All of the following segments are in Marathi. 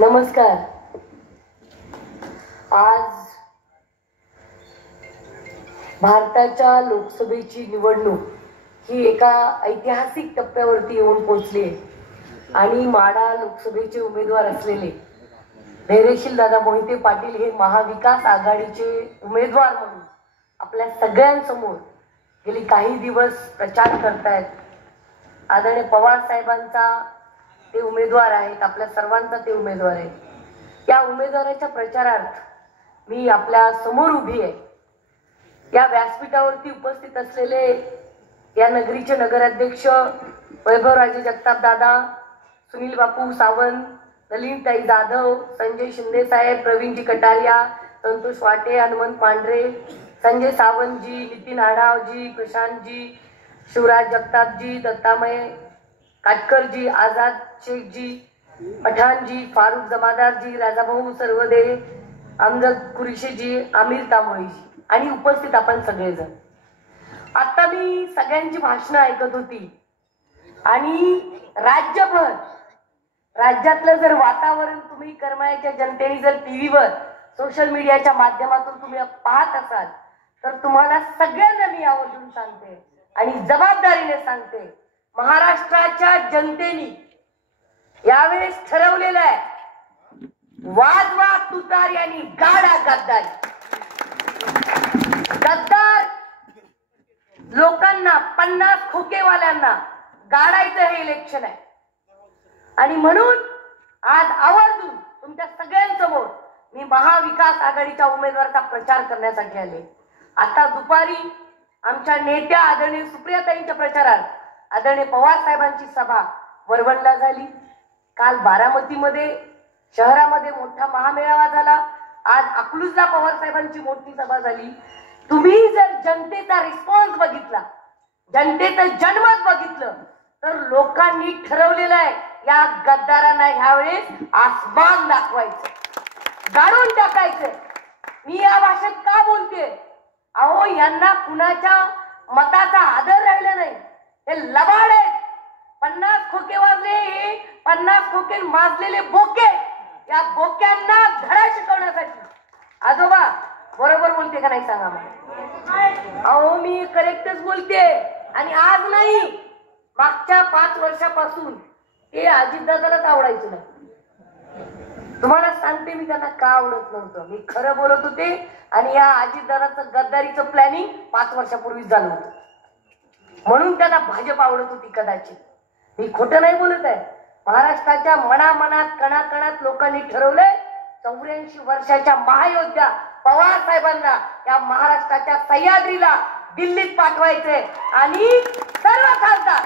नमस्कार. आज भारताच्या लोकसभेची निवडणूक ही एका ऐतिहासिक टप्प्यावरती येऊन पोहोचली आहे आणि माढा लोकसभेचे उमेदवार असलेले धैर्यशील दादा मोहिते पाटील हे महाविकास आघाडीचे उमेदवार म्हणून आपल्या सगळ्यांसमोर गेली काही दिवस प्रचार करतायत. आदरणीय पवार साहेबांचा ते उमेदवार आहेत, आपल्या सर्वांचा ते उमेदवार आहे. या उमेदवाराच्या प्रचारार्थ मी आपल्या समोर उभी आहे. या व्यासपीठावरती उपस्थित असलेले या नगरीचे नगराध्यक्ष वैभवराजे जगताप दादा, सुनील बापू सावंत, नलिनताई जाधव, संजय शिंदे साहेब, प्रवीणजी कटारिया, संतोष वाटे, हनुमंत पांढरे, संजय सावंतजी, नितीन आढावजी, प्रशांतजी, शिवराज जगतापजी, दत्तामय काटकरजी, आझाद शेखजी, पठाणजी, फारुख जमादारजी, राजाभाऊ सर्वदे, अमजद कुरेशीजी, आमिर तांबोळीजी आणि उपस्थित आपण सगळेजण. आता मी सगळ्यांची भाषणं ऐकत होती आणि राज्यभर राज्यातलं जर वातावरण तुम्ही करमाळ्याच्या जनतेने जर टीव्हीवर सोशल मीडियाच्या माध्यमातून तुम्ही पाहत असाल तर तुम्हाला सगळ्यांना मी आवर्जून सांगते आणि जबाबदारीने सांगते, महाराष्ट्राच्या जनतेने यावेळेस ठरवलेलं आहे, वाजवा तुतारी आणि गाडा गद्दारी. गद्दार लोकांना, 50 खोकेवाल्यांना गाडायचं हे इलेक्शन आहे आणि म्हणून आज आवर्जून तुमच्या सगळ्यांसमोर मी महाविकास आघाडीच्या उमेदवाराचा प्रचार करण्यासाठी आले. आता दुपारी आमच्या नेत्या आदरणीय सुप्रियाताईंच्या प्रचारात आदरणीय पवार साहेबांची सभा वरवणला झाली. काल बारामतीमध्ये शहरामध्ये मोठा महामेळावा झाला. आज अकलूजला पवार साहेबांची मोठी सभा झाली. तुम्ही जर जनतेचा रिस्पॉन्स बघितला, जनतेचं जनमत बघितलं तर लोकांनी ठरवलेलं आहे या गद्दारांना ह्यावेळेस आसमान दाखवायचं, गाडून टाकायचं. मी या भाषेत का बोलते? अहो, यांना कुणाच्या मताचा आदर राहिला नाही. हे लबाड आहेत. 50 खोके वाजले, हे 50 खोके माजलेले बोके. या बोक्यांना धडा शिकवण्यासाठी आजोबा बरोबर बोलते का नाही सांगा मला. अहो, मी करेक्टच बोलते आणि आज नाही, मागच्या 5 वर्षापासून ते अजितदादालाच आवडायचं नाही. तुम्हाला सांगते मी त्यांना का आवडत नव्हतं. मी खरं बोलत होते आणि या अजितदादाचं गद्दारीचं प्लॅनिंग 5 वर्षापूर्वीच झालं होतं म्हणून त्यांना भाजप आवडत होती कदाचित. मी खोटं नाही बोलत आहे. महाराष्ट्राच्या मनामनात कणाकणात लोकांनी ठरवलंय 84 वर्षाच्या महायोद्धा पवार साहेबांना या महाराष्ट्राच्या सह्याद्रीला दिल्लीत पाठवायचंय आणि सर्व खासदार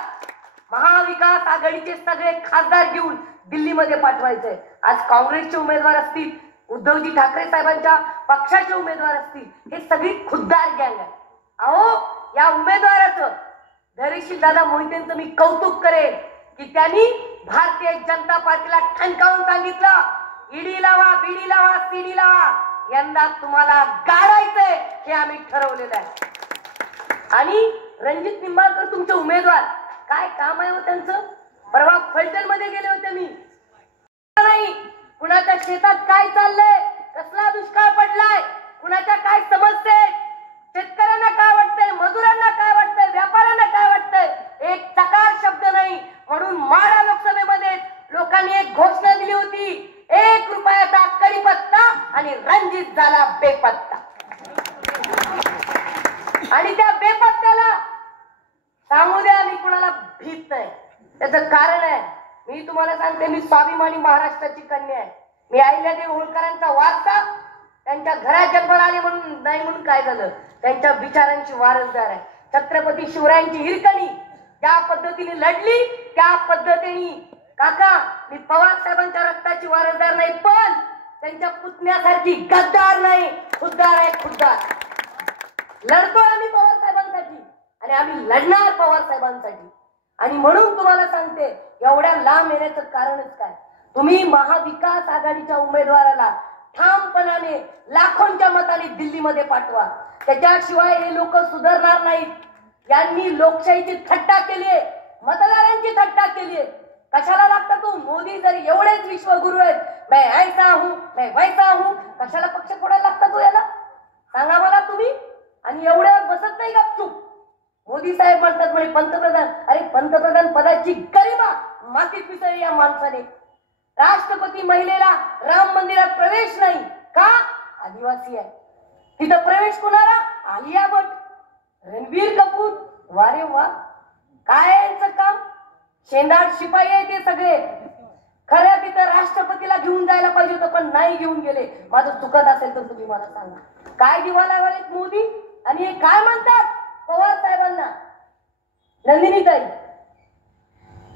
महाविकास आघाडीचे सगळे खासदार घेऊन दिल्लीमध्ये पाठवायचंय. आज काँग्रेसचे उमेदवार असतील, उद्धवजी ठाकरे साहेबांच्या पक्षाचे उमेदवार असतील, हे सगळी खुद्दार गँग आहे. अहो, या उमेदवाराचं धैर्यशील दादा मोहितेंचं मी कौतुक करेन की त्यांनी भारतीय जनता पार्टीला ठणकावून सांगितलं, ईडी लावा, बीडी लावा, सीडी लावा, यंदा तुम्हाला गाडायचंय हे आम्ही ठरवलेलं आहे. आणि रणजित निंबाळकर तुमचे उमेदवार, काय काम आहे हो त्यांचं? परवा फलटण मध्ये गेले होते मी. नाही, कुणाच्या शेतात काय चाललंय, कसला दुष्काळ पडलाय, कुणाच्या काय समस्या आहेत, शेतकऱ्यांना काय वाटतंय, मजुरांना काय वाटतंय, व्यापाऱ्यांना काय वाटतंय, एक चकार शब्द नाही. म्हणून माढा लोकसभेमध्ये लोकांनी एक घोषणा दिली होती, 1 रुपयाचा कढीपत्ता आणि रणजित झाला बेपत्ता. आणि त्या बेपत्त्याला सांगू द्या, मी कुणाला भीत नाही. त्याचं कारण आहे, मी तुम्हाला सांगते, मी स्वाभिमानी महाराष्ट्राची कन्या आहे. मी अहिल्यादेवी होळकरांचा वारसा, त्यांच्या घरात जन्माला आले म्हणून नाही म्हणून काय झालं, त्यांच्या विचारांची वारसदार आहे. छत्रपती शिवरायांची हिरकणी ज्या पद्धतीने लढली त्या पद्धतीने काका मी पवार साहेबांच्या रक्ताची वारसदार नाही, पण त्यांच्या पुतण्यासारखी गद्दार नाही, खुद्दार आहे, खुद्दार. लढतोय आम्ही पवार साहेबांसाठी आणि आम्ही लढणार पवार साहेबांसाठी. आणि म्हणून तुम्हाला सांगते, एवढ्या लांब येण्याचं कारणच काय, तुम्ही महाविकास आघाडीच्या उमेदवाराला ठामपणाने लाखोंच्या मताने दिल्लीमध्ये पाठवा. त्याच्याशिवाय हे लोक सुधारणार नाहीत. यांनी लोकशाहीची थट्टा केली आहे, मतदारांची थट्टा केली आहे. कशाला लागता तू? मोदी जर एवढेच विश्वगुरु आहेत, मैं ऐसा हूं मैं वैसा हूं, कशाला पक्ष फोडायला लागता तू याला? सांगा मला तुम्ही. आणि एवढ्यावर बसत नाही गपचूप. मोदी साहेब म्हणतात म्हणे पंतप्रधान. अरे पंतप्रधान पदाची गरिमा मातीत मिसळली या माणसाने. राष्ट्रपती महिलेला राम मंदिरात प्रवेश नाही का? आदिवासी आहे. तिथं प्रवेश कुणाला? आलिया भट, रणबीर कपूर. वारे वा, काय यांचं काम? शेंदाड शिपाई आहे ते सगळे. खरं तिथं राष्ट्रपतीला घेऊन जायला पाहिजे होतं, पण नाही घेऊन गेले. माझं चुकत असेल तर तुम्ही मला सांगा. काय दिवा लावलेत मोदी? आणि हे काय म्हणतात पवार साहेबांना? नंदिनीताई,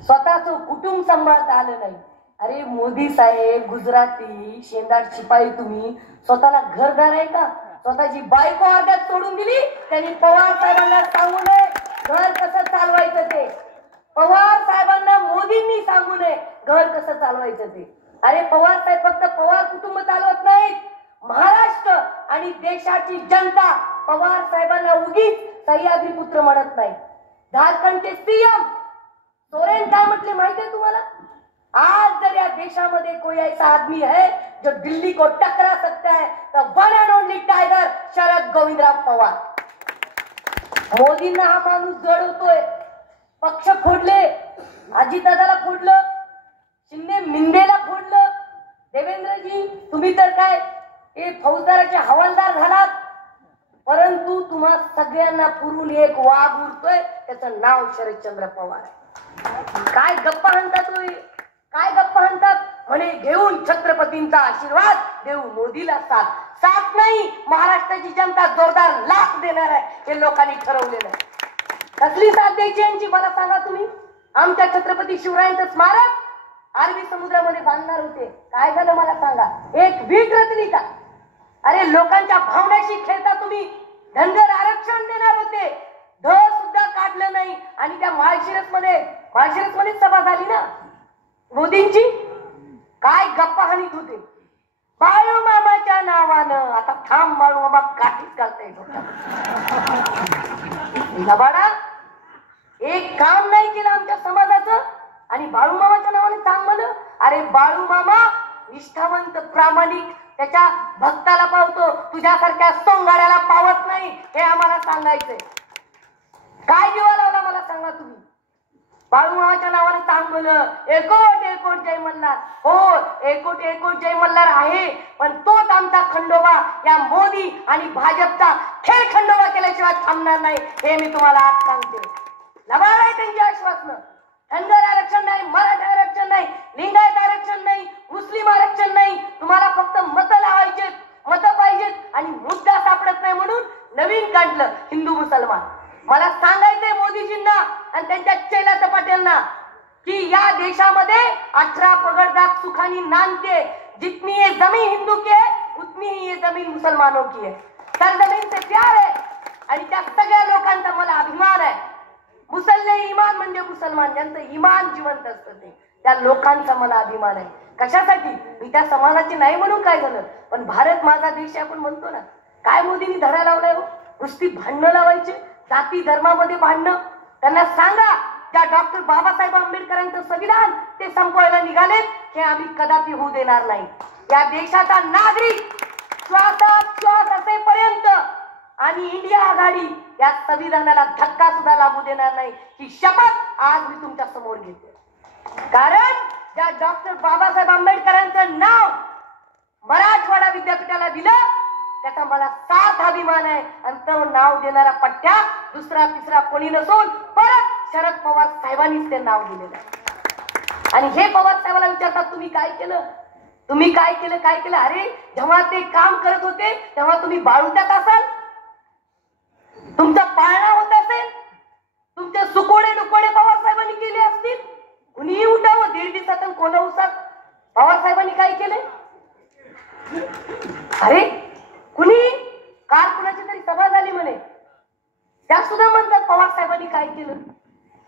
स्वतःच कुटुंब सांभाळता आलं नाही. अरे मोदी साहेब गुजराती शेंदाड शिपाई, तुम्ही स्वतःला घरदार आहे का? स्वतःची बायको अर्ध्यात सोडून दिली. त्यांनी पवार साहेबांना सांगू नये घर कसं चालवायचं ते. पवार साहेबांना मोदींनी सांगू नये घर कसं चालवायचं ते. अरे पवार साहेब फक्त पवार कुटुंब चालवत नाहीत, महाराष्ट्र आणि देशाची जनता पवार साहेबांना उगीच सह्याद्री पुत्र म्हणत नाही. झारखंडचे सीएम सोरेन काय म्हटले माहितीये तुम्हाला? आज जर या देशामध्ये कोई ऐसा आदमी है जो दिल्ली को टकरा सकता है तो one end only tiger Sharad Govindrao Pawar. मोदींना हा माणूस जड होतोय. पक्ष फोडले, अजितदादाला फोडलं, शिंदे मिंदेला फोडलं. देवेंद्रजी तुम्ही तर काय हे फौजदाराचे हवालदार झालात. परंतु तुम्हा सगळ्यांना पुरून एक वाघ उरतोय, त्याचं नाव शरदचंद्र पवार आहे. काय गप्पा म्हणतात तुम्ही? काय गप्पा म्हणतात? म्हणे घेऊन छत्रपतींचा आशीर्वाद देऊ मोदीला साथ. साथ नाही, महाराष्ट्राची जनता जोरदार लाथ देणार आहे हे लोकांनी ठरवलेलं आहे. कसली साथ द्यायची यांची मला सांगा तुम्ही? आमच्या छत्रपती शिवरायांचं स्मारक अरबी समुद्रामध्ये बांधणार होते. काय झालं मला सांगा? एक वीट रचली का? अरे लोकांच्या भावनाशी खेळता तुम्ही. धनगर आरक्षण देणार होते, ध सुद्धा काढलं नाही. आणि त्या माळशिरसमध्ये सभा झाली ना मोदींची. काय गप्पा हानीत होते बाळू मामाच्या नावानं. आता थांब बाळू मामा काठीच घालताय लबाडा. एक काम नाही केलं आमच्या समाजाचं आणि बाळू मामाच्या नावाने सांग मला. अरे बाळू मामा निष्ठावंत प्रामाणिक त्याच्या भक्ताला पावतो, तुझ्यासारख्या सोंगाड्याला पावत नाही हे आम्हाला सांगायचंय. काय दिवा लावला मला सांगा तुम्ही? बाळू मामाच्या नावाने सांग मला. एकोट एकोट जय मल्हार. हो एकोट एकोट जय मल्हार आहे, पण तोच आमचा खंडोबा या मोदी आणि भाजपचा खेळ खंडोबा केल्याशिवाय थांबणार नाही हे मी तुम्हाला आज सांगते. लबाड आहे त्यांची आश्वासनं. धनगर आरक्षण नाही, मराठा आरक्षण नाही, लिंगायत आरक्षण नाही, मुस्लिम आरक्षण नाही. तुम्हाला फक्त मतं लावायचे, मतं पाहिजेत आणि मुद्दा सापडत नाही म्हणून नवीन काढलं हिंदू मुसलमान. मला सांगायचंय मोदीजींना आणि त्यांच्या चेला चपाट्यांना की या देशामध्ये 18 पगडदार सुखानी नांदते. जितनी ये जमीन हिंदू की है उतनी ही ये जमीन मुसलमानों की है. सरजमीन से प्यार है आणि त्या सगळ्या लोकांचा मला अभिमान आहे. मुसल्ले इमान म्हणजे मुसलमान ज्यांचं इमान जिवंत असतं ते, त्या लोकांचा मला अभिमान आहे. कशासाठी? मी त्या समाजाची नाही म्हणून काय झालं, पण भारत माझा देश आहे आपण म्हणतो ना. काय मोदींनी धडा लावलाय हो? नुसती भांडणं लावायचे, जाती धर्मामध्ये भांडणं. त्यांना सांगा त्या डॉक्टर बाबासाहेब आंबेडकरांचं संविधान ते संपवायला निघालेत हे आम्ही कदापि होऊ देणार नाही. या देशाचा नागरिक श्वासात श्वास असेपर्यंत आणि इंडिया आघाडी या संविधानाला धक्का सुद्धा लागू देणार नाही ही शपथ आज मी तुमच्या समोर घेते. कारण ज्या डॉक्टर बाबासाहेब आंबेडकरांचं नाव मराठवाडा विद्यापीठाला दिलं त्याचा मला साथ अभिमान आहे. आणि तो नाव देणारा पट्ट्या दुसरा तिसरा कोणी नसून परत शरद पवार साहेबांनीच ते नाव दिलेलं आहे. आणि हे पवार साहेबांना विचारतात तुम्ही काय केलं, तुम्ही काय केलं, काय केलं? अरे जेव्हा ते काम करत होते तेव्हा तुम्ही बाळुट्यात असाल, तुमचा पाळणा होत असेल, तुमचे सुकोडे डुकोडे पवार साहेबांनी केले असतील. कुणीही उठावं 1.5 दिवसात कोण उसात पवार साहेबांनी काय केले? अरे कुणी काल कुणाची तरी सभा झाली म्हणे, त्या सुद्धा म्हणतात पवार साहेबांनी काय केलं.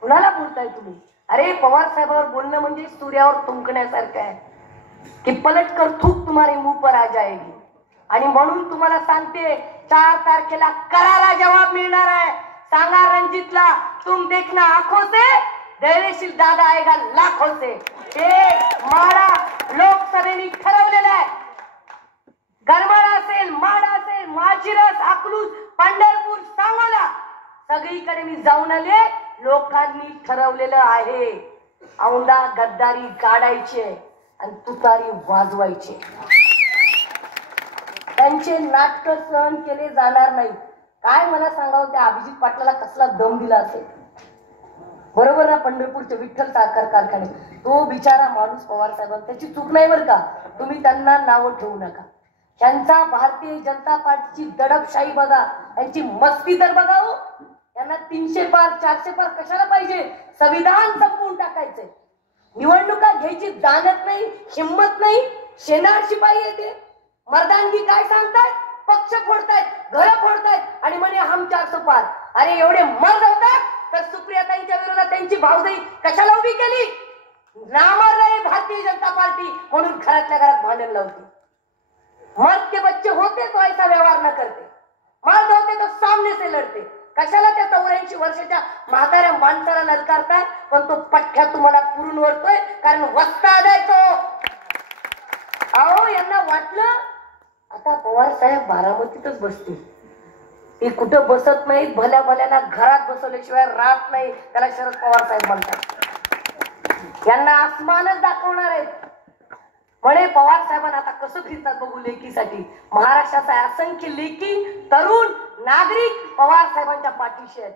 कुणाला बोलताय तुम्ही? अरे पवार साहेबांवर बोलणं म्हणजे सूर्यावर थुंकण्यासारखं आहे की पलट कर थूक तुम्हारे मुंह पर आ जाएगी. आणि म्हणून तुम्हाला सांगते 4 तारखेला करारा जवाब मिळणार आहे. सांगा रणजितला तुम देखना आंखों से धैर्यशील दादा आएगा लाखों से. ते माळा लोकसभेने ठरवलेलं आहे. करमाळा असेल, माड असेल, माळशिरस, अकलूज, पंढरपूर, सांगोला सगळीकडे मी जाऊन आले. लोकांनी ठरवलेलं आहे औंधा गद्दारी काढायची आणि तुतारी वाजवायची. त्यांचे नाटक सहन केले जाणार नाही. काय मला सांगावं, त्या अभिजित पाटलाला कसला दम दिला असेल. बरोबर ना, पंढरपूरचे विठ्ठल साखर कारखाने, तो बिचारा माणूस पवार साहेब, त्याची चूक नाही बरं का. तुम्ही त्यांना नावं ठेवू नका. त्यांचा भारतीय जनता पार्टीची दडपशाही बघा, त्यांची मस्ती तर बघा हो. त्यांना 300 पार 400 पार कशाला पाहिजे. संविधान संपवून टाकायचंय. निवडणुका घ्यायची जाणत नाही, हिंमत नाही. शेणार शिपाई येते, मर्दानगी काय सांगतायत, पक्ष फोडतायत, घर फोडतायत आणि म्हणे हम 400 पार. अरे एवढे मर्द होतात तर सुप्रियाताईंच्या विरोधात त्यांची भावजाई कशाला उभी केली. नामर्द भारतीय जनता पार्टी म्हणून घरातल्या घरात भांडण लावते. मर्द के बच्चे होते तो ऐसा व्यवहार न करते, मर्द होते तो सामने से लढते. कशाला त्या 84 वर्षाच्या म्हाताऱ्या माणसाला ललकारताय, पण तो पठ्ठ्या तुम्हाला पुरून वरतोय कारण वस्ता द्यायचो. अहो यांना वाटलं आता पवार साहेब बारामतीतच बसतील. ते कुठं बसत नाहीत, भल्या भल्याना घरात बसवल्याशिवाय राहत नाही. त्याला शरद पवार साहेब म्हणतात. यांना आसमानच दाखवणार आहेत. म्हणे पवार साहेबांना आता कसं फिरतात बघू लेकीसाठी. महाराष्ट्राचा असंख्य लेकी, तरुण, नागरिक पवार साहेबांच्या पाठीशी आहेत.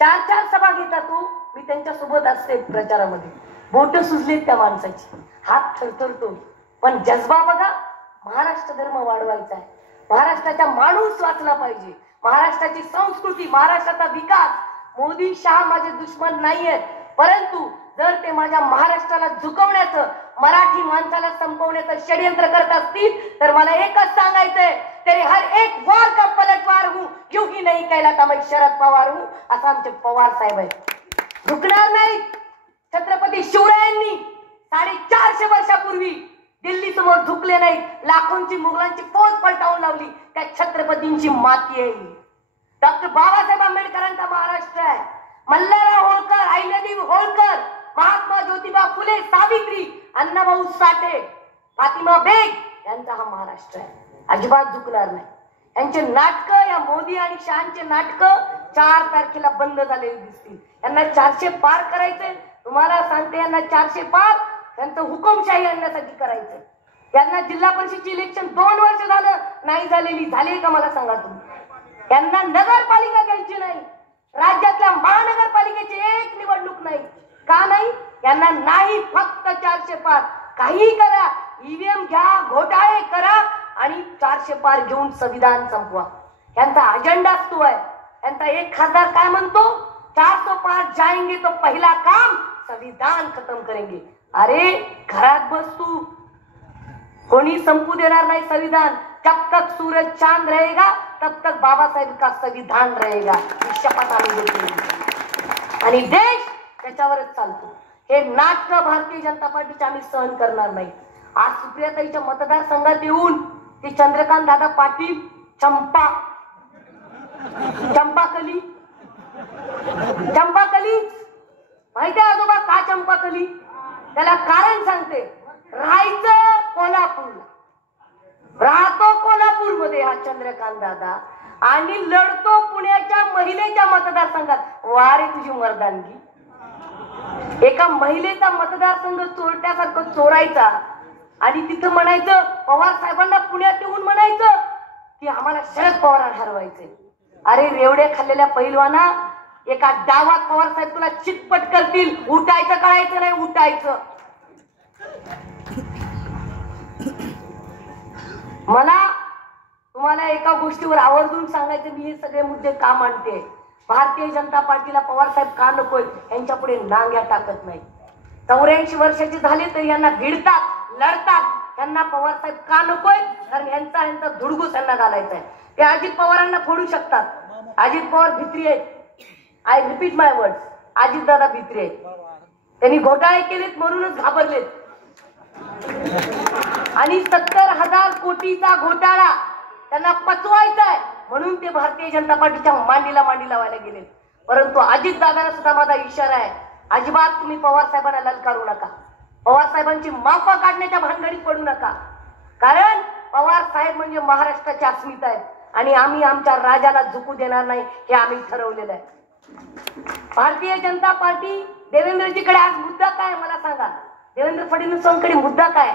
4-4 सभा घेतात तू. मी त्यांच्या सोबत असते प्रचारामध्ये. बोट सुजलेत त्या माणसाची, हात थरथरतो. पण जज्बा बघा, महाराष्ट्र धर्म वाढवायचा आहे. महाराष्ट्राचा माणूस वाचला पाहिजे. महाराष्ट्राची संस्कृती, महाराष्ट्राचा विकास. मोदी शहा माझे दुश्मन नाहीयेत, परंतु जर ते माझ्या महाराष्ट्राला झुकवण्याचं, मराठी माणसाला संपवण्याचं षडयंत्र करत असतील तर मला एकच सांगायचंय, तेरे हर एक वार का पलटवार हूं, क्यों ही नहीं कहलाता मैं शरद पवार हूं. असं आमचे पवार साहेब आहेत. झुकणार नाही. छत्रपती शिवरायांनी 450 वर्षापूर्वी दिल्ली समोर झुकले नाहीत. लाखोंची मुघलांची फौज पलटावून लावली. त्या छत्रपतींची माती आहे. डॉक्टर बाबासाहेब आंबेडकरांचा महाराष्ट्र आहे. मल्हारराव होळकर, अहिल्यादेवी होळकर, महात्मा ज्योतिबा फुले, सावित्री, अण्णाभाऊ साठे, फातिमा बेग यांचा हा महाराष्ट्र आहे. अजिबात झुकणार नाही. यांचे नाटक, या मोदी आणि शहांचे नाटक 4 तारखेला बंद झालेले दिसतील. यांना 400 पार करायचे. तुम्हाला सांगते, यांना 400 पार त्यांचं हुकुमशाही आणण्यासाठी करायचंय. यांना जिल्हा परिषदेची इलेक्शन 2 वर्ष झालं नाही झालेली. झाली का मला सांगा तुम्ही. यांना नगरपालिका घ्यायची नाही. राज्यातल्या महानगरपालिकेची एक निवडणूक नाही. का नाही. यांना नाही फक्त 400 पार. काही करा, ईव्हीएम घ्या, घोटाळे करा आणि 400 पार घेऊन संविधान संपवा. यांचा अजेंडा तो आहे. यांचा एक खासदार काय म्हणतो, 400 पार जाएंगे तो पहिला काम संविधान खत्म करेंगे. अरे घरात बस तू, कोणी संपू देणार नाही संविधान. जब तक सूरज चांद रहेगा तब तक बाबासाहेब का संविधान रहेगा. ही शपथ आम्ही घेतली आणि देश त्याच्यावरच चालतो. हे नाटक भारतीय जनता पार्टीचे आम्ही सहन करणार नाही. आज सुप्रियाताईच्या मतदारसंघात येऊन ते चंद्रकांत दादा पाटील चंपाकली माहिती आहे आजोबा का चंपाकली. त्याला कारण सांगते. राहायचं कोल्हापूरला, राहतो कोल्हापूरमध्ये हा चंद्रकांत दादा आणि लढतो पुण्याच्या महिलेच्या मतदारसंघात. वारे तुझी मर्दानगी. एका महिलेचा मतदारसंघ चोरट्यासारखं चोरायचा आणि तिथं म्हणायचं पवार साहेबांना पुण्यात येऊन म्हणायचं की आम्हाला शरद पवारांना हरवायचंय. अरे रेवड्या खाल्लेल्या पैलवाना, एका डावात पवार साहेब तुला चितपट करतील. उठायचं, कळायचं नाही, उठायचं. मला तुम्हाला एका गोष्टीवर आवर्जून सांगायचं, मी हे सगळे मुद्दे का मांडते. भारतीय जनता पार्टीला पवार साहेब का नकोय, यांच्या पुढे नांग्या टाकत नाही. 84 वर्षाचे झाले तरी यांना भिडतात, लढतात. त्यांना पवार साहेब का नकोय, कारण यांचा धुडगूस यांना घालायचा आहे. ते अजित पवारांना फोडू शकतात. अजित पवार भित्री आहेत. I repeat my words, Ajit Dada भित्री आहेत. त्यांनी घोटाळे केलेत म्हणूनच घाबरलेत. आणि 70,000 कोटीचा घोटाळा त्यांना पचवायचा आहे म्हणून ते भारतीय जनता पार्टीच्या मांडीला मांडी लावायला गेले. परंतु अजित दादांना सुद्धा माझा इशारा आहे, अजिबात तुम्ही पवार साहेबांना ललकारू नका. पवार साहेबांची माफा काढण्याच्या भानगडीत पडू नका. कारण पवार साहेब म्हणजे महाराष्ट्राची अस्मिता आहे आणि आम्ही आमच्या राजाला झुकू देणार नाही हे आम्ही ठरवलेलं आहे. भारतीय जनता पार्टी देवेंद्रजीकडे आज मुद्दा काय मला सांगा. देवेंद्र फडणवीसांकडे मुद्दा काय,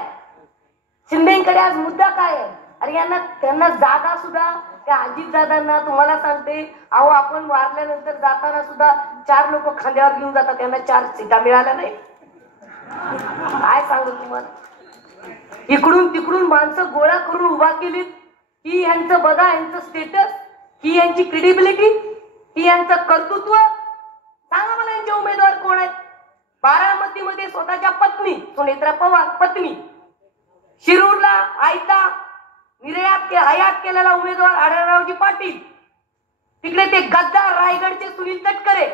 शिंदेकडे आज मुद्दा काय आहे? अरे त्यांना जागा सुद्धा त्या अजितदादांना तुम्हाला सांगते, अहो आपण वारल्यानंतर जाताना सुद्धा 4 लोक खांद्यावर घेऊन जातात, त्यांना 4 सीटा मिळाल्या नाही. काय सांगू तुम्हाला. इकडून तिकडून माणसं गोळा करून उभा केलीत. ही यांचं बघा, यांचं स्टेटस, ही यांची क्रेडिबिलिटी, ही यांचं कर्तृत्व. सांगा मला यांचे उमेदवार कोण आहेत. बारामतीमध्ये स्वतःच्या पत्नी सुनेत्रा पवार पत्नी, शिरूरला आयता हयात केलेला उमेदवार आढळरावजी पाटील, तिकडे ते गद्दार रायगडचे सुनील तटकरे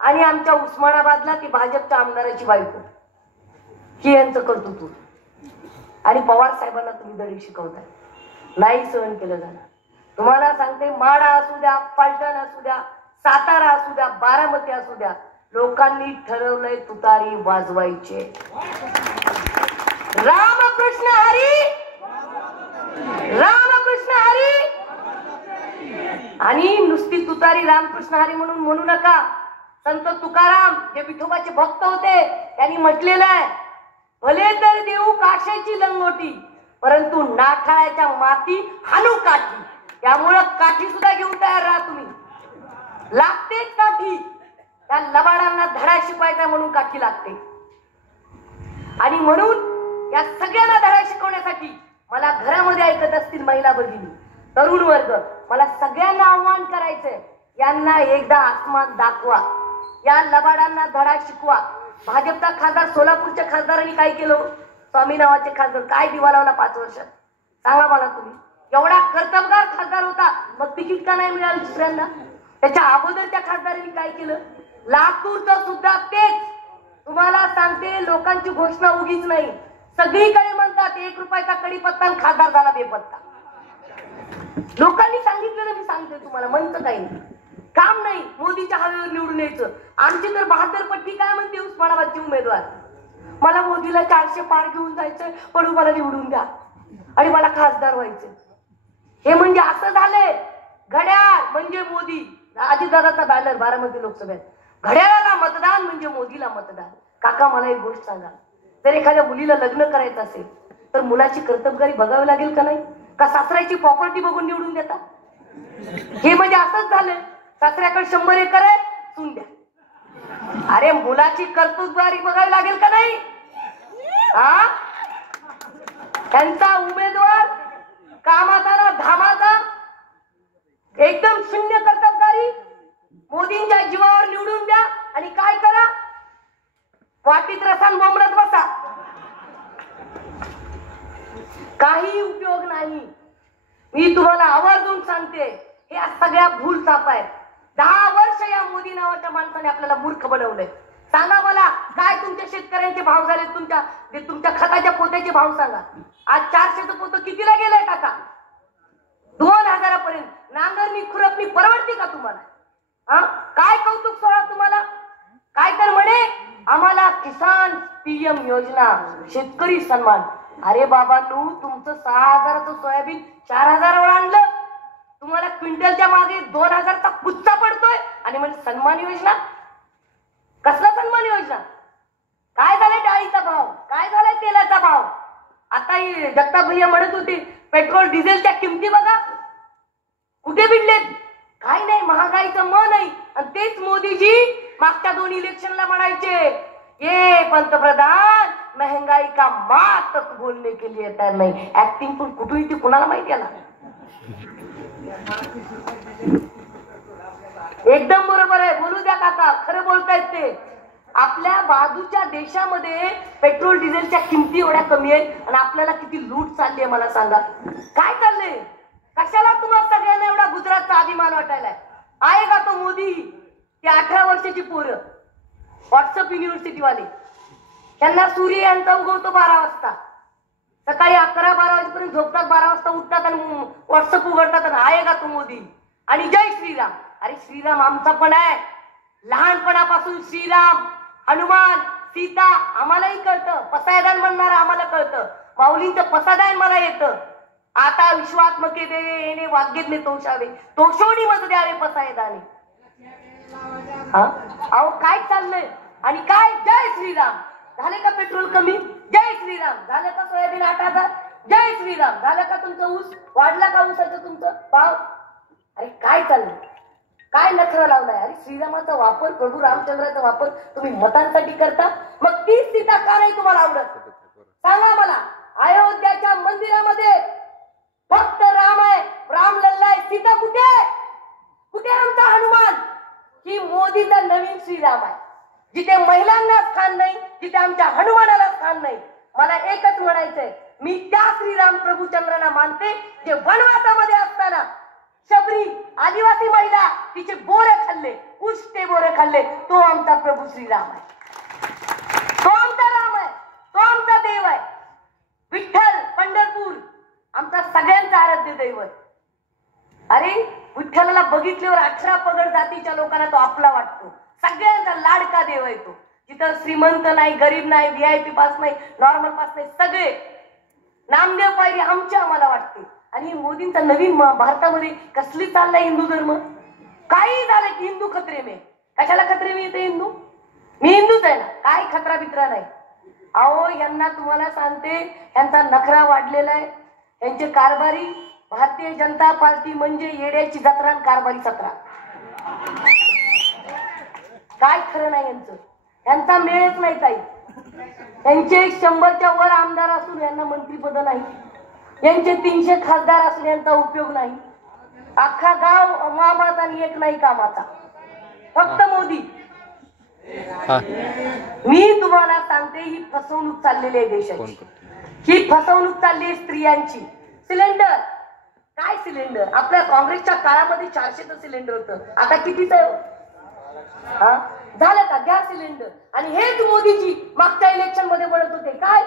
आणि आमच्या उस्मानाबादला ती भाजपच्या आमदाराची बायको. ही यांचं कर्तृत्व. आणि पवार साहेबांना तुम्ही दरी शिकवताय. नाही सहन केलं जाणार. तुम्हाला सांगते, माडा असू द्या, पलटण असू द्या, सातारा असू द्या, बारामती असू द्या, लोकांनी ठरवलंय तुतारी वाजवायचे. रामकृष्ण हरी, रामकृष्ण हरी. आणि नुसती तुतारी रामकृष्ण हरी म्हणून म्हणू नका. संत तुकाराम जे विठोबाचे भक्त होते त्यांनी म्हटलेलं आहे, भले तर देऊ काशाची लंगोटी, परंतु नाठाळ्याच्या माती हानू काठी. त्यामुळं काठी सुद्धा घेऊन तयार राहा तुम्ही. लागतेच काठी. त्या लबाडांना धडा शिकवायचा म्हणून काठी लागते. आणि म्हणून या सगळ्यांना धडा शिकवण्यासाठी मला घरामध्ये ऐकत असतील महिला भगिनी, तरुण वर्ग, मला सगळ्यांना आव्हान करायचंय, यांना एकदा आसमान दाखवा. या लबाडांना धडा शिकवा. भाजपचा खासदार, सोलापूरच्या खासदारांनी काय केलं? स्वामी नावाचे खासदार काय दिवा लावला 5 वर्षात? सांगा मला तुम्ही. एवढा कर्तबगार खासदार होता, मग तिकीट का नाही मिळालं दुसऱ्यांदा? त्याच्या अगोदरच्या खासदारांनी काय केलं? लातूरचं सुद्धा तेच. तुम्हाला सांगते, लोकांची घोषणा उगीच नाही. सगळीकडे म्हणतात 1 रुपयाचा कडीपत्ता आणि खासदार झाला बेपत्ता. लोकांनी सांगितलं, मी सांगते तुम्हाला, म्हणतं काही नाही, काम नाही, मोदीच्या हवेवर निवडून यायचं. आमची तर 72 पट्टी काय म्हणते उस्मानाबादचे उमेदवार, मला मोदीला 400 पार घेऊन जायचंय, पण मला निवडून द्या आणि मला खासदार व्हायचे. हे म्हणजे असं झालंय. घड्याळ म्हणजे मोदी. अजितदादाचा बॅनर बारामती लोकसभेत, घड्याळाला मतदान म्हणजे मोदीला मतदान. काका मला एक गोष्ट सांगा, जर एखाद्या मुलीला लग्न करायचं असेल तर मुलाची कर्तबगारी बघावी लागेल का नाही? का सासऱ्याची प्रॉपर्टी बघून निवडून देतात? हे म्हणजे असंच झालंय. सासऱ्याकडे 100 एकर आहे, सून द्या. अरे मुलाची कर्तबगारी बघावी लागेल का नाही? हा, त्यांचा उमेदवार कामाचा धामाचा, एकदम शून्य कर्तबगारी, मोदींच्या जीवावर निवडून द्या आणि काय करा, वाटीत रसान बोंबलत बसा. काही उपयोग नाही. मी तुम्हाला आवर्जून सांगते, हे सगळ्या भूल चाप आहेत. 10 वर्ष या मोदी नावाच्या माणसाने आपल्याला मूर्ख बनवलंय. सांगा मला, काय तुमच्या शेतकऱ्यांचे भाव झाले? तुमच्या खताच्या पोत्याचे भाव सांगा. आज 400चं पोतं कितीला गेलंय काका? 2000 पर्यंत. नांगरणी खुरपणी परवडती का तुम्हाला? हा, काय कौतुक सोहळा तुम्हाला? काय तर म्हणे आम्हाला किसान PM योजना, शेतकरी सन्मान. अरे बाबांनो, तुमचं 6000चं सोयाबीन 4000वर आणलं. तुम्हाला क्विंटलच्या मागे 2000चा गुच्चा पडतोय आणि म्हणजे सन्मान योजना. कसला सन्मान योजना? काय झालंय डाळीचा भाव? काय झालाय तेलाचा भाव? आता जगताप भैया म्हणत होते, पेट्रोल डिझेलच्या किमती बघा कुठे भिडलेत. काय नाही, महागाईचं मन नाही. आणि तेच मोदीजी मागच्या 2 इलेक्शनला म्हणायचे, ये पंतप्रधान महंगाई का मात तक बोलने के लिए तयार नाही. ऍक्टिंग पण कुठून येते कुणाला माहिती आहे ना. एकदम बरोबर आहे, बोलू द्या काका, खरं बोलतायत ते. आपल्या बाजूच्या देशामध्ये पेट्रोल डिझेलच्या किमती एवढ्या कमी आहेत आणि आपल्याला किती लूट चालली आहे मला सांगा. काय चाललंय? कशाला तुम्हाला सगळ्यांना एवढा गुजरातचा अभिमान वाटायलाय? आहे का तो मोदी? ते 18 वर्षाची पोरं, व्हॉट्सअप युनिव्हर्सिटी वाले, त्यांना सूर्य यांचा उगवतो 12 वाजता, सकाळी 11-12 वाजेपर्यंत झोपतात, 12 वाजता उठतात आणि व्हॉट्सअप उघडतात. आणि आहे का तो मोदी? आणि जय श्रीराम. अरे श्रीराम आमचा पण आहे, लहानपणापासून श्रीराम. हनुमान, सीता आम्हालाही कळतं, पसायदान म्हणणार आम्हाला कळतं, माऊलींचं पसायदान मला येतं. आता विश्वात्मके देणे वाग्यज्ञ तोषावे, तोषोनी मज द्यावे पसायदाने. अहो काय चाललंय आणि काय. जय श्रीराम झाले का पेट्रोल कमी, जय श्रीराम झालं का सोयाबीन 8,000, जय श्रीराम झालं का तुमचं ऊस वाढला का ऊसाचं तुमचं भाव. अरे काय चाललंय, काय नखरा लावलाय. अरे श्रीरामाचा वापर, प्रभू रामचंद्राचा वापर तुम्ही मतांसाठी करता. मग तीच सीता का नाही तुम्हाला आवडत सांगा मला. अयोध्याच्या मंदिरामध्ये फक्त राम आहे, राम लल्लाय, सीता कुठे, कुठे आमचा हनुमान. ही मोदीचा नवीन श्रीराम आहे, जिथे महिलांना स्थान नाही, जिथे आमच्या हनुमानाला स्थान नाही. मला एकच म्हणायचंय, मी त्या श्रीराम प्रभूचंद्राला मानते जे वनवासामध्ये असताना शबरी आदिवासी महिला तिचे बोरे खाल्ले, उष्टे बोरे खाल्ले. तो आमचा प्रभू श्रीराम आहे, तो आमचा राम आहे, तो आमचा देव आहे. विठ्ठल पंढरपूर आमचा सगळ्यांचा आराध्य दैवत. अरे विठ्ठलाला बघितल्यावर 18 पगड जातीच्या लोकांना तो आपला वाटतो, सगळ्यांचा लाडका देव आहे तो. तिथं श्रीमंत नाही, गरीब नाही, VIP पास नाही, नॉर्मल पास नाही, सगळे नामदेव पायरी आमची आम्हाला वाटते. आणि मोदींचा नवीन भारतामध्ये कसली चाललाय हिंदू धर्म. काही झालं की हिंदू खतरे में, कशाला खतरे में येते हिंदू, मी हिंदूच आहे ना, काय खतरा बितरा नाही. अहो यांना तुम्हाला सांगते, यांचा नखरा वाढलेला आहे. यांचे कारभारी, भारतीय जनता पार्टी म्हणजे येड्याची जत्रा आणि कारभारी सत्रा. काय खरं नाही यांचं, यांचा मेळच नाही ताई. यांचे 100च्या वर आमदार असून यांना मंत्रीपद नाही, यांचे 300 खासदार असून यांचा उपयोग नाही. अख्खा गाव मामाचा आणि एक नाही कामाचा, फक्त मोदी. मी तुम्हाला सांगते, ही फसवणूक चाललेली आहे देशाची, ही फसवणूक चालली आहे स्त्रियांची. सिलेंडर, काय सिलेंडर, आपल्या काँग्रेसच्या काळामध्ये 400चं सिलेंडर होतं, आता कितीच आहे. झालं का गॅस सिलेंडर. आणि हेच मोदीजी मागच्या इलेक्शन मध्ये बोलत होते, काय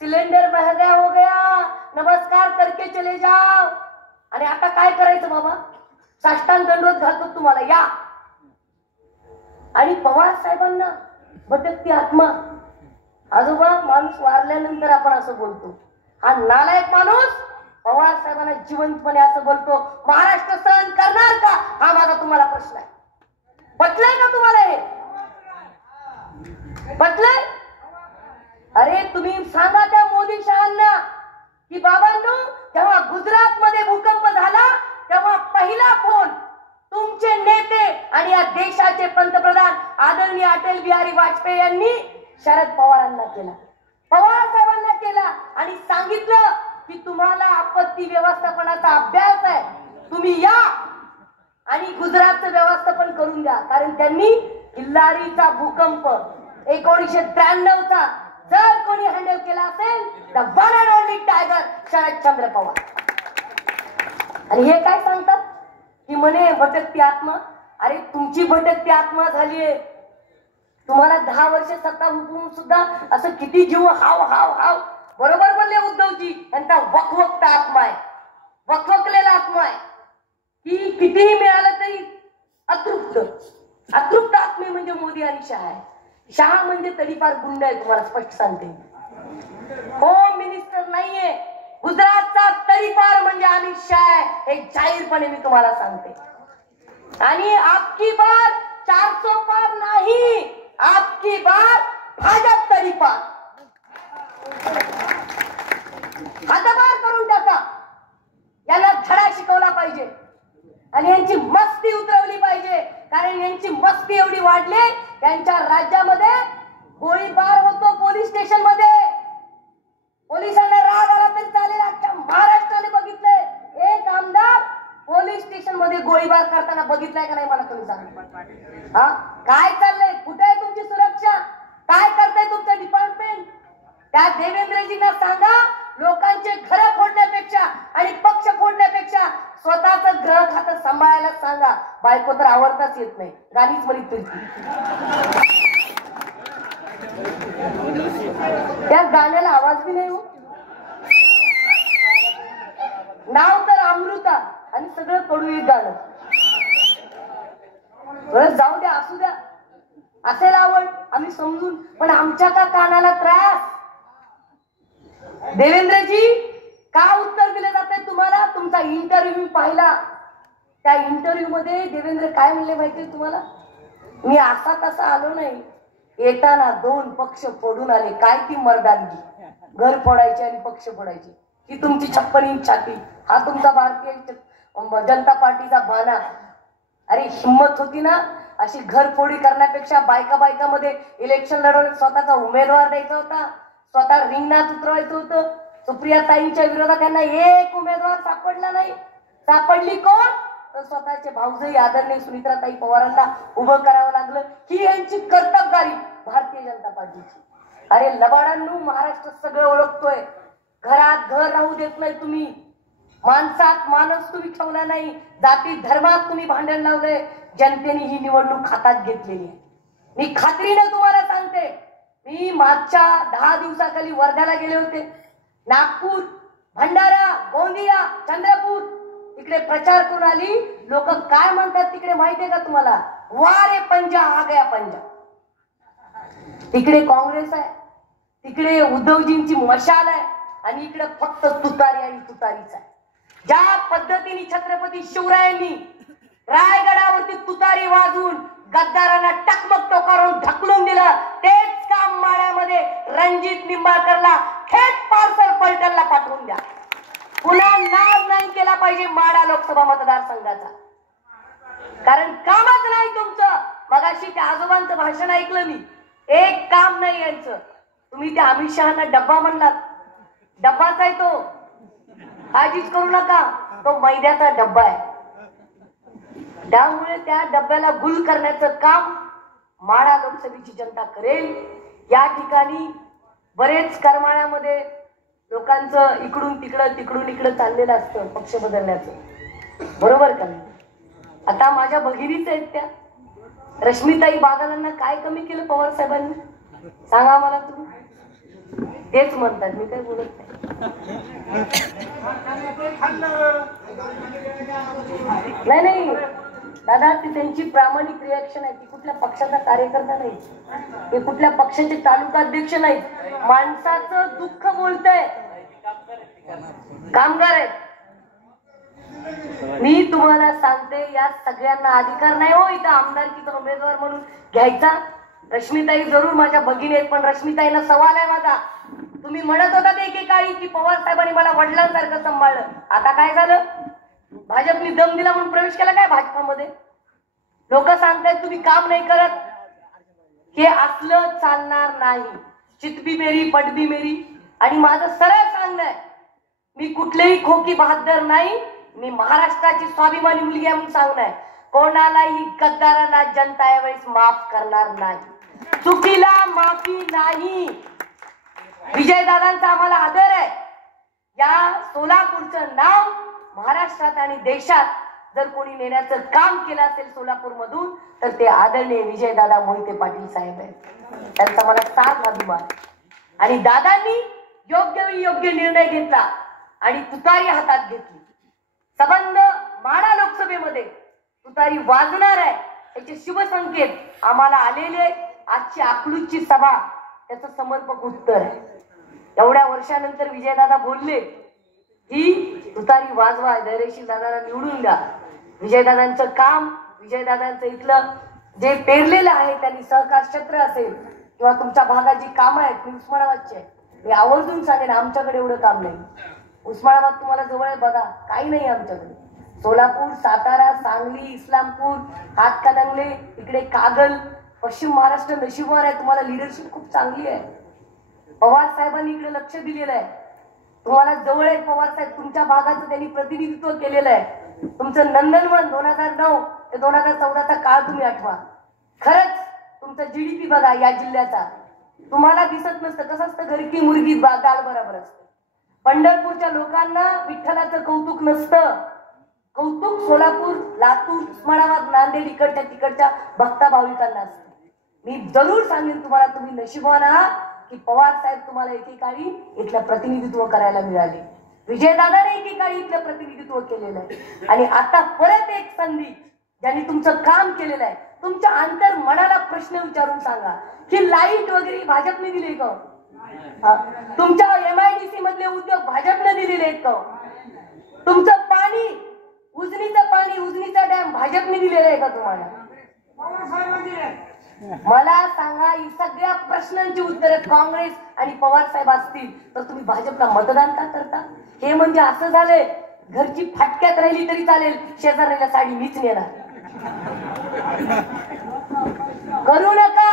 सिलेंडर महंगा हो गया, नमस्कार करके चले जाओ. आणि आता काय करायचं बाबा, साष्टांग दंडवत घालतो तुम्हाला या. आणि पवार साहेबांना भटकती आत्मा. आजोबा माणूस वारल्यानंतर आपण असं बोलतो, हा नालायक माणूस पवार साहेबांना जिवंतपणे असं बोलतो. महाराष्ट्र सहन करणार का, हा माझा तुम्हाला प्रश्न आहे. पटलंय का तुम्हाला हे, पटलंय. अरे तुम्ही सांगा त्या मोदी शहांना की बाबांनो, जेव्हा गुजरात मध्ये भूकंप झाला तेव्हा पहिला फोन तुमचे नेते आणि या देशाचे पंतप्रधान आदरणीय अटल बिहारी वाजपेयी यांनी शरद पवारांना केला, पवार साहेबांना केला. आणि सांगितलं की तुम्हाला आपत्ती व्यवस्थापनाचा अभ्यास आहे, तुम्ही या आणि गुजरातचं व्यवस्थापन करून द्या. कारण त्यांनी हिल्लारीचा भूकंप 1993चा जर कोणी हँडल केला असेल तर one and only tiger Sharadchandra Pawar. आणि हे काय सांगतात की म्हणे भटकती आत्मा. अरे तुमची भटकती आत्मा झालीये, तुम्हाला 10 वर्ष सत्ता हुकून सुद्धा असं किती जीव हाव हाव हाव. बरोबर बोलले उद्धवजी, यांचा वकवकता आत्मा आहे, वकवकलेला आत्मा आहे की कितीही मिळालं तरी अतृप्त. अतृप्त आत्मे म्हणजे मोदी आणि शहा आहे. शहा म्हणजे तडीपार गुंड आहे, तुम्हाला स्पष्ट सांगते. होम मिनिस्टर नाहीये, गुजरातचा तडीपार म्हणजे अमित शहा आहे, हे जाहीरपणे मी तुम्हाला सांगते. आणि आपकी बार 400 पार नाही, आपकी बार भाजप तडीपार. हाताबार करून टाका, याला धडा शिकवला पाहिजे आणि यांची मस्ती उतरवली पाहिजे. कारण यांची मस्ती एवढी वाढली, त्यांच्या राज्यामध्ये गोळीबार होतो पोलीस स्टेशन मध्ये. पोलिसांना राग आला तरी चालेल, अख्ख्या महाराष्ट्राने बघितलंय. एक आमदार पोलीस स्टेशन मध्ये गोळीबार करताना बघितलाय का नाही मला तुम्ही सांगा. हा काय चाललंय, कुठे आहे तुमची सुरक्षा, काय करताय तुमचं डिपार्टमेंट. त्या देवेंद्रजींना सांगा, लोकांचे घर फोडण्यापेक्षा आणि पक्ष फोडण्यापेक्षा स्वतःच ग्रह खातं सांभाळायला सांगा. बायको तर आवडताच येत नाही, गाणीच म्हणत फिरती. त्या गाण्याला आवाज बी नाही हो. नाव तर अमृता आणि सगळं कडू एक गाणं. जाऊ द्या, असू द्या, असेल आवड. आम्ही समजून, पण आमच्या का कानाला त्रास? देवेंद्रजी का उत्तर दिले जाते तुम्हाला? तुमचा इंटरव्ह्यू पाहिला, त्या इंटरव्ह्यू मध्ये देवेंद्र काय म्हणले माहितीये तुम्हाला? मी असा तसा आलो नाही, येताना 2 पक्ष फोडून आले. काय ती मर्दानगी, घर फोडायचे आणि पक्ष फोडायचे, ही तुमची 56 इंच छाती, हा तुमचा भारतीय जनता पार्टीचा बाणा. अरे हिम्मत होती ना अशी घरफोडी करण्यापेक्षा बायकामध्ये इलेक्शन लढवून स्वतःचा उमेदवार द्यायचा होता, स्वतः रिंगणात उतरवायचं होतं. सुप्रिया ताईंच्या विरोधात त्यांना एक उमेदवार सापडला नाही. सापडली कोण? तर स्वतःचे भाऊजई आदरणीय सुनीत्राताई पवारांना उभं करावं लागलं. ही यांची कर्तबगारी भारतीय जनता पार्टीची. अरे लबाडांनो, महाराष्ट्र सगळं ओळखतोय. घरात घर राहू देत नाही तुम्ही, माणसात माणूस तुम्ही ठेवला नाही, जाती धर्मात तुम्ही भांडण लावलंय. जनतेने ही निवडणूक हातात घेतलेली आहे. मी खात्रीने तुम्हाला सांगते, मी मागच्या 10 दिवसाखाली वर्ध्याला गेले होते. नागपूर, भंडारा, गोंदिया, चंद्रपूर तिकडे प्रचार करून आली. लोक काय म्हणतात तिकडे माहितीये का तुम्हाला? वारे पंजा हा गया पंजा. तिकडे काँग्रेस आहे, तिकडे उद्धवजींची मशाल आहे, आणि इकडे फक्त तुतारी आणि तुतारीच आहे. ज्या पद्धतीने छत्रपती शिवरायांनी रायगडावरती तुतारी वाजवून गद्दारांना टकमक टोकारून ढकलून दिलं, तेच काम माळ्यामध्ये रणजित निंबाळकरला थेट पार्सल पलटणला पाठवून द्या. पुन्हा नाव नाही केला पाहिजे माढा लोकसभा मतदारसंघाचा, कारण कामच नाही तुमचं. मगाशी त्या आजोबांचं भाषण ऐकलं मी, एक काम नाही यांचं. तुम्ही त्या अमित शहाना डब्बा म्हणलात, डब्बाच आहे तो, काळजीच करू नका, तो मैद्याचा डब्बा आहे. त्यामुळे त्या डब्याला गुल करण्याचं काम माढा लोकसभेची जनता करेल. या ठिकाणी बरेच करमाळ्यामध्ये लोकांचं इकडून तिकडं चाललेलं असतं पक्ष बदलण्याचं, बरोबर का? आता माझ्या भगिनीच आहेत त्या रश्मिताई बागलांना काय कमी केलं पवार साहेबांनी? सांगा मला तुम्ही. तेच म्हणतात, मी काय बोलत नाही दादा, ती त्यांची प्रामाणिक रिॲक्शन आहे. ती कुठल्या पक्षाचा कार्यकर्ता नाही, ते कुठल्या पक्षाचे तालुका अध्यक्ष नाहीत. माणसाचं दुःख बोलतय, कामगार आहेत. मी तुम्हाला सांगते, या सगळ्यांना अधिकार नाही हो इथं आमदारकीचा उमेदवार म्हणून घ्यायचा. रश्मिताई जरूर माझ्या भगिनी आहेत, पण रश्मिताईंना सवाल आहे माझा. तुम्ही म्हणत होता एकेकाळी की पवार साहेबांनी मला वडिलांसारखं सांभाळलं, आता काय झालं? भाजपनी दम दिला म्हणून प्रवेश केला काय भाजपामध्ये? लोक सांगतायत तुम्ही काम नाही करत. हे असलं चालणार नाही. चितबी मेरी पटबी मेरी. आणि माझं सरळ सांगणं आहे, मी कुठलेही खोकी बहादर नाही, मी महाराष्ट्राची स्वाभिमानी मुलगी आहे म्हणून सांगणं आहे. कोणालाही गद्दाराला जनता यावेळेस माफ करणार नाही. चुकीला माफी नाही. विजयदादांचा आम्हाला आदर आहे. या सोलापूरचं नाव महाराष्ट्रात आणि देशात जर कोणी नेण्याचं काम केलं असेल सोलापूर मधून, तर ते आदरणीय विजयदादा मोहिते पाटील साहेब आहेत. त्यांचा मला साथ अभिमान. आणि दादांनी योग्य वेळी योग्य निर्णय घेतला आणि तुतारी हातात घेतली. संबंध माढा लोकसभेमध्ये तुतारी वाजणार आहे, याचे शुभसंकेत आम्हाला आलेले. आजची अकलूजची सभा त्याचं समर्पक उत्तर आहे. एवढ्या वर्षानंतर विजयदादा बोलले की तुतारी वाजवा, धैर्यशील दादाला निवडून द्या. विजयदादांचं काम, विजयदादांचं इथलं जे पेरलेलं आहे, त्यांनी सहकार क्षेत्र असेल किंवा तुमच्या भागात जी कामं आहेत, मी उस्मानाबादची आहे, मी आवर्जून सांगेन आमच्याकडे एवढं काम नाही. उस्मानाबाद तुम्हाला जवळ आहे बघा, काही नाही आमच्याकडे. सोलापूर, सातारा, सांगली, इस्लामपूर, हातकणंगले, इकडे कागल, पश्चिम महाराष्ट्र नशिबवान आहे. तुम्हाला लिडरशिप खूप चांगली आहे. पवार साहेबांनी इकडे लक्ष दिलेलं आहे. तुम्हाला जवळ आहे पवार साहेब, तुमच्या भागाचं त्यांनी प्रतिनिधित्व केलेलं आहे. तुमचं नंदनवन 2009 ते 2014चा काळ तुम्ही आठवा. खरंच तुमचं जीडीपी बघा या जिल्ह्याचा, तुम्हाला दिसत नसतं. कसं असतं, घरकी मुलगी दाल बरोबर असतं. पंढरपूरच्या लोकांना विठ्ठलाचं कौतुक नसतं. कौतुक सोलापूर, लातूर, उस्मानाबाद, नांदेड तिकडच्या भक्ता भाविकांना असतं. मी जरूर सांगेन तुम्हाला, तुम्ही नशिबवान आहात की पवार साहेब तुम्हाला एकेकाळी इथलं प्रतिनिधित्व करायला मिळाले. विजयदादाने एकेकाळी इथलं प्रतिनिधित्व केलेलं आहे. आणि आता परत एक संधी ज्यांनी तुमचं काम केलेलं आहे, तुमच्या अंतर मनाला प्रश्न विचारून सांगा की लाईट वगैरे भाजपने दिली का? तुमच्या MIDC मधले उद्योग भाजपने दिलेले आहेत का? तुमचं पाणी, उजनीचा डॅम भाजपने दिलेला आहे का तुम्हाला? मला सांगा, ही सगळ्या प्रश्नांची उत्तरे काँग्रेस आणि पवार साहेब असतील तर तुम्ही भाजपला मतदान का करता? हे म्हणजे असं झालंय, घरची फाटक्यात राहिली तरी चालेल, शेजाऱ्याला साडी मीच नेणार. करू नका.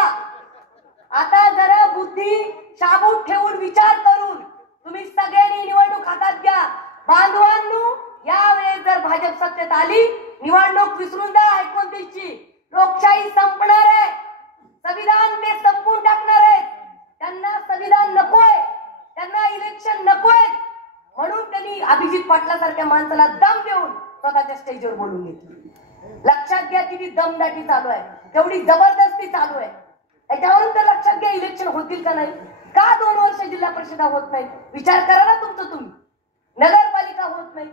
आता जरा बुद्धी शाबूत ठेवून विचार करून तुम्ही सगळ्यांनी निवडणूक हातात घ्या. बांधवांनो, यावेळेस जर भाजप सत्तेत आली, निवडणूक विसरून जा. 29ची लोकशाही संपणार आहे. संविधान ते संपून टाकणार आहेत. त्यांना संविधान नकोय, त्यांना इलेक्शन नकोय, म्हणून त्यांनी अभिजित पाटलासारख्या माणसाला दम देऊन स्वतःच्या स्टेजवर बोलून घेतली. लक्षात घ्या किती दमदाटी चालू आहे, तेवढी जबरदस्ती चालू आहे. याच्यावरून तर लक्षात घ्या इलेक्शन होतील का नाही. का 2 वर्ष जिल्हा परिषदा होत नाही? विचार करा ना तुमचं तुम्ही. नगरपालिका होत नाही,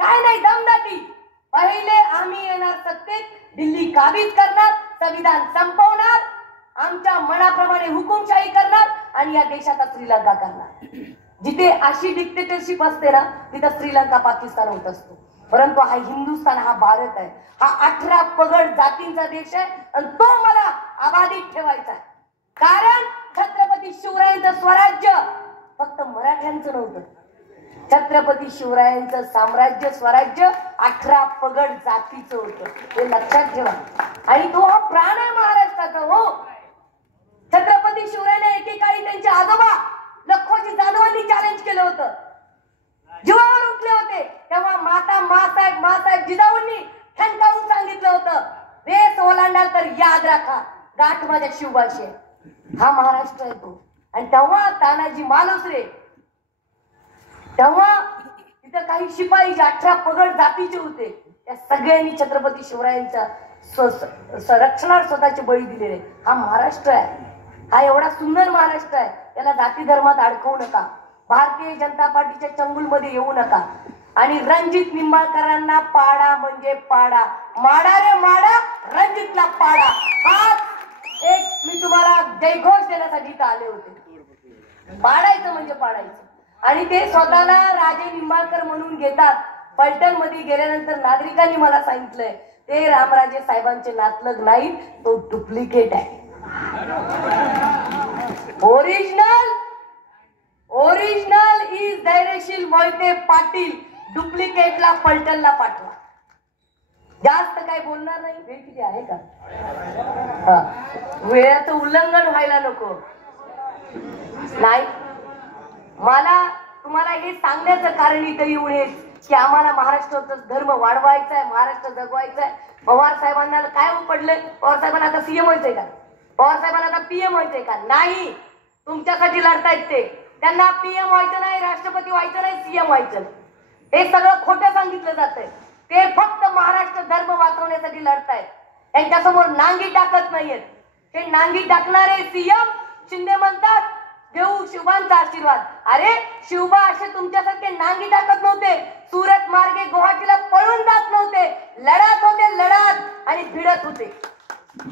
काय नाही, दमदाटी. पहिले आम्ही येणार सत्तेत, दिल्ली काबीज करणार, संविधान संपवणार, आमच्या मनाप्रमाणे हुकुमशाही करणार आणि या देशाचा श्रीलंका करणार. जिथे अशी डिक्टेटरशिप असते ना, तिथं श्रीलंका पाकिस्तान होत असतो. परंतु हा हिंदुस्थान, हा भारत आहे, हा 18 पगड जातींचा देश आहे आणि तो मला अबाधित ठेवायचा आहे. कारण छत्रपती शिवरायांचं स्वराज्य फक्त मराठ्यांचं नव्हतं. छत्रपती शिवरायांचं साम्राज्य, स्वराज्य 18 पगड जातीचं होतं. हे लक्षात ठेवा. आणि तो हा प्राण आहे महाराष्ट्राचा. हो, छत्रपती शिवरायाने एकेकाळी त्यांचे आजोबा लखोजी जाधवांनी चॅलेंज केलं होतं, जीवावर उठले होते. तेव्हा मासाहेब जिजाऊंनी ठणकावून सांगितलं होतं, वेस ओलांडाल तर याद राखा, गाठ माझ्या शिवबाशी. हा महाराष्ट्र आहे तो. आणि तेव्हा तानाजी मालुसरे, तेव्हा तिथं काही शिपाई जे 18 पगड जातीचे होते, त्या सगळ्यांनी छत्रपती शिवरायांच्या संरक्षणावर स्वतःचे बळी दिलेले. हा महाराष्ट्र आहे. हा एवढा सुंदर महाराष्ट्र आहे. त्याला जाती धर्मात अडकवू नका. भारतीय जनता पार्टीच्या चंगुलमध्ये येऊ नका. आणि रणजित निंबाळकरांना पाडा म्हणजे पाडा, माडा रे माडा, रणजितला पाडा. हा एक मी तुम्हाला जयघोष देण्यासाठी इथं आले होते. पाडायचं म्हणजे पाडायचं. आणि ते स्वतःला राजे निंबाळकर म्हणून घेतात. पलटण मध्ये गेल्यानंतर नागरिकांनी मला सांगितलंय ते रामराजे साहेबांचे नातलग नाही, तो डुप्लिकेट आहे. Original is Dhairyasheel Mohite Patil. डुप्लिकेटला पलटणला पाठवा. जास्त काय बोलणार नाही. वेळ किती आहे का? वेळाचं उल्लंघन व्हायला नको. नाही, मला तुम्हाला हे सांगण्याचं कारण इथं येऊन हेच की आम्हाला महाराष्ट्राचा धर्म वाढवायचा आहे, महाराष्ट्र जगवायचा आहे. पवार साहेबांना काय पडलंय? पवार साहेबांना आता सीएम व्हायचंय का? पवार साहेबांना आता पीएम व्हायचंय का? नाही. तुमच्यासाठी लढतायत ते. त्यांना पीएम व्हायचं नाही, राष्ट्रपती व्हायचं नाही, सीएम व्हायचं. हे सगळं खोटं सांगितलं जातंय. ते फक्त महाराष्ट्र धर्म वाचवण्यासाठी लढतायत. त्यांच्यासमोर नांगी टाकत नाहीयेत. हे नांगी टाकणारे सीएम शिंदे म्हणतात देऊ शिवबांचा आशीर्वाद. अरे शिवबा असे तुमच्यासारखे नांगी टाकत नव्हते. सुरत मार्गे गुवाहाटीला पळून जात नव्हते. लढत होते, लढत आणि भिडत होते.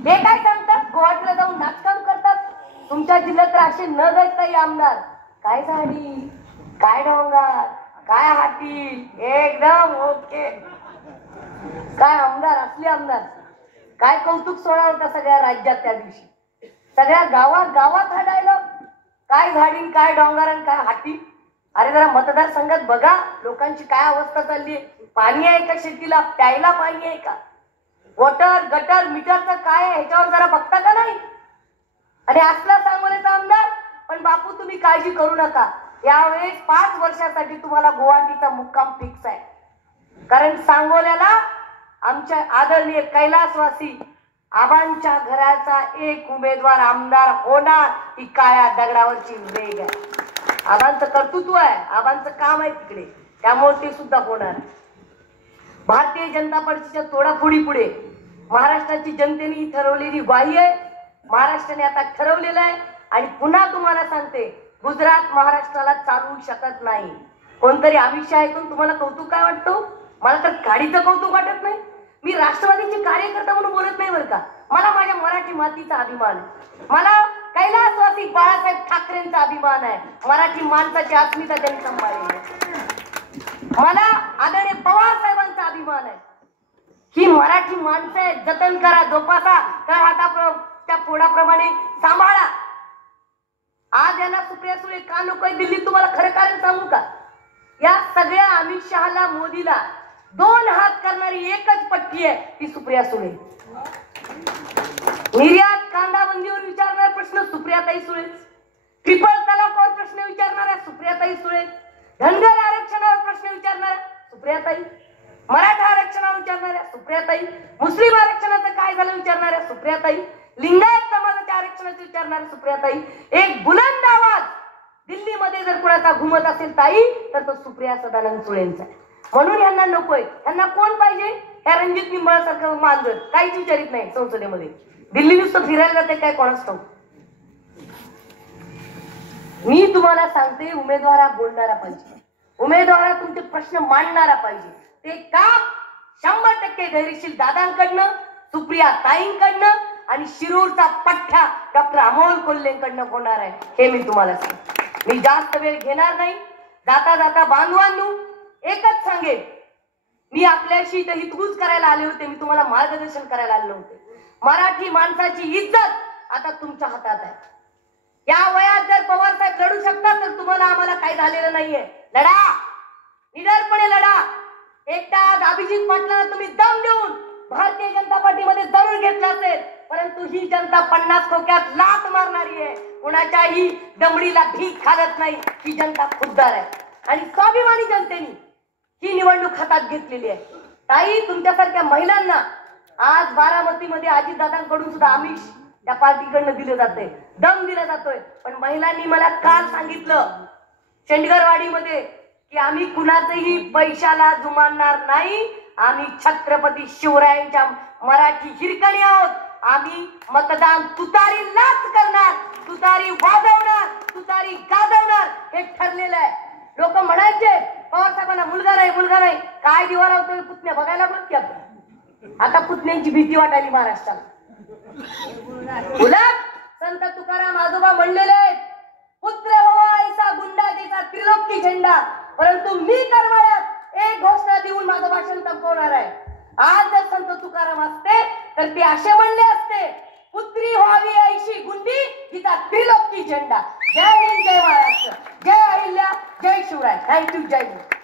हे काय सांगतात? गुवाहाटीला जाऊन नाचकाम करतात. तुमच्या जिल्ह्यात असे न गैरताही आमदार. काय झाडी, काय डोंगर, काय हाती, एकदम ओके. काय आमदार, असले आमदार. काय कौतुक सोहळा होता सगळ्या राज्यात त्या दिवशी. सगळ्या गावात हा डायलॉग. काय झाडी, काय डोंगर, काय हाती. अरे जरा मतदारसंघात बघा लोकांची काय अवस्था चालली आहे. पाणी आहे का शेतीला? प्यायला पाणी आहे का? वॉटर गटर मीटरचं काय आहे ह्याच्यावर जरा बघता का नाही? आणि असला सांगोल्याचा आमदार. पण बापू तुम्ही काळजी करू नका, यावेळेस 5 वर्षासाठी तुम्हाला गुवाहाटीचा मुक्काम फिक्स आहे. कारण सांगोल्याला आमच्या आदरणीय कैलासवासी आबांच्या घराचा एक उमेदवार आमदार होणार. ही काळ्या दगडावरची वेग आहे. आबांचं कर्तृत्व आहे, आबांचं काम आहे तिकडे, त्यामुळे ते सुद्धा होणार. भारतीय जनता पार्टीच्या तोडाफोडी पुढे महाराष्ट्राची जनतेने ठरवलेली ग्वाही आहे. महाराष्ट्राने आता ठरवलेलं आहे. आणि पुन्हा तुम्हाला सांगते, गुजरात महाराष्ट्राला चालवू शकत नाही. कोणतरी अमित शहा ऐकून तुम्हाला कौतुक काय वाटतं? मला तर गाडीचं कौतुक वाटत नाही. मी राष्ट्रवादीचे कार्यकर्ता म्हणून बोलत नाही बरं का. मला माझ्या मराठी मातीचा अभिमान आहे. मला कैलासवासी बाळासाहेब ठाकरेंचा अभिमान आहे. मराठी माणसाची अस्मिता त्यांनी सांभाळली आहे. मला आदरणीय पवार साहेबांचा अभिमान आहे. ही मराठी माणसं आहे, जतन करा, जोपासा, तर हाताच्या पोडाप्रमाणे सांभाळा. आज यांना सुप्रिया सुळे का नकोय दिल्लीत, तुम्हाला खरं कारण सांगू का? या सगळ्या अमित शहाला, मोदीला 2 हात करणारी एकच पट्टी आहे, ती सुप्रिया सुळे. निर्यात कांदा बंदीवर विचारणारा प्रश्न सुप्रियाताई सुळे, ट्रिपल तलाकवर प्रश्न विचारणाऱ्या सुप्रियाताई सुळे, धनगर आरक्षणावर प्रश्न विचारणाऱ्या सुप्रियाताई, मराठा आरक्षणावर विचारणाऱ्या सुप्रियाताई, मुस्लिम आरक्षणाचं काय झालं विचारणाऱ्या सुप्रियाताई, लिंगायत समाजाच्या आरक्षणाचं विचारणाऱ्या सुप्रियाताई. एक बुलंद आवाज दिल्लीमध्ये जर कुणाचा घुमत असेल ताई, तर तो सुप्रिया सदानंद सुळेंचा. म्हणून यांना नकोय. यांना कोण पाहिजे? ह्या रणजित निंबाळसारखं मांजर, काहीच विचारित नाही संसदेमध्ये. दिल्ली नुसतं फिरायला जाते काय कोणाच ठाऊक. मी तुम्हाला सांगते, उमेदवार बोलणारा पाहिजे, उमेदवार तुमचे प्रश्न मांडणारा पाहिजे. ते काम 100% धैर्यशील दादांकडनं, सुप्रिया ताईंकडनं आणि शिरूरचा पठ्ठा डॉक्टर अमोल कोल्हेंकडनं होणार आहे, हे मी तुम्हाला सांगते. मी जास्त वेळ घेणार नाही. जाता जाता बांधवांनो एकच सांगेन, मी आपल्याशी इथं हितगुज करायला आले होते, मी तुम्हाला मार्गदर्शन करायला आले होते. मराठी माणसाची इज्जत आता तुमच्या हातात आहे. या वयात जर पवार साहेब लढू शकतात, तर तुम्हाला आम्हाला काही झालेलं नाहीये. लढा, निडरपणे लढा. एकटा अभिजित पाटलांना तुम्ही दम देऊन भारतीय जनता पार्टीमध्ये जरूर घेतला असेल, परंतु ही जनता 50 खोक्यात लात मारणारी आहे. कुणाच्याही दमडीला भीक घालत नाही. ही जनता खुद्दार आहे आणि स्वाभिमानी जनतेने ही निवडणूक हातात घेतलेली आहे. ताई, तुमच्यासारख्या महिलांना आज बारामतीमध्ये अजितदादांकडून सुद्धा आमिष त्या पार्टीकडनं दिलं जाते, दम दिला जातोय. पण महिलांनी मला काल सांगितलं शेंडगरवाडीमध्ये की आम्ही कुणाचंही पैशाला जुमानणार नाही. आम्ही छत्रपती शिवरायांच्या मराठी हिरकणी आहोत. आम्ही मतदान तुतारीलाच करणार, तुतारी वाजवणार, तुतारी गाजवणार, हे ठरलेलं आहे. लोक म्हणायचे पवार साहेबांना मुलगा नाही, मुलगा नाही, काय दिवा लावतोय पुतण्या, बघायला बघ की आपण. आता पुतण्यांची भीती वाटायली महाराष्ट्राला. उलट संत तुकाराम आजोबा म्हणलेले आहेत, पुत्र हो ऐसा गुंडा जैसा त्रिलोकी झेंडा. परंतु मी करमाळ्यात एक घोषणा देऊन माझं भाषण संपवणार आहे. आज जर संत तुकाराम असते तर ते असे म्हणले असते, पुत्री व्हावी ऐशी गुंडी हिचा त्रिलोकी झेंडा. जय हिंद, जय महाराष्ट्र, जय अहिल्या, जय शिवराय. थँक्यू, जय हिंद.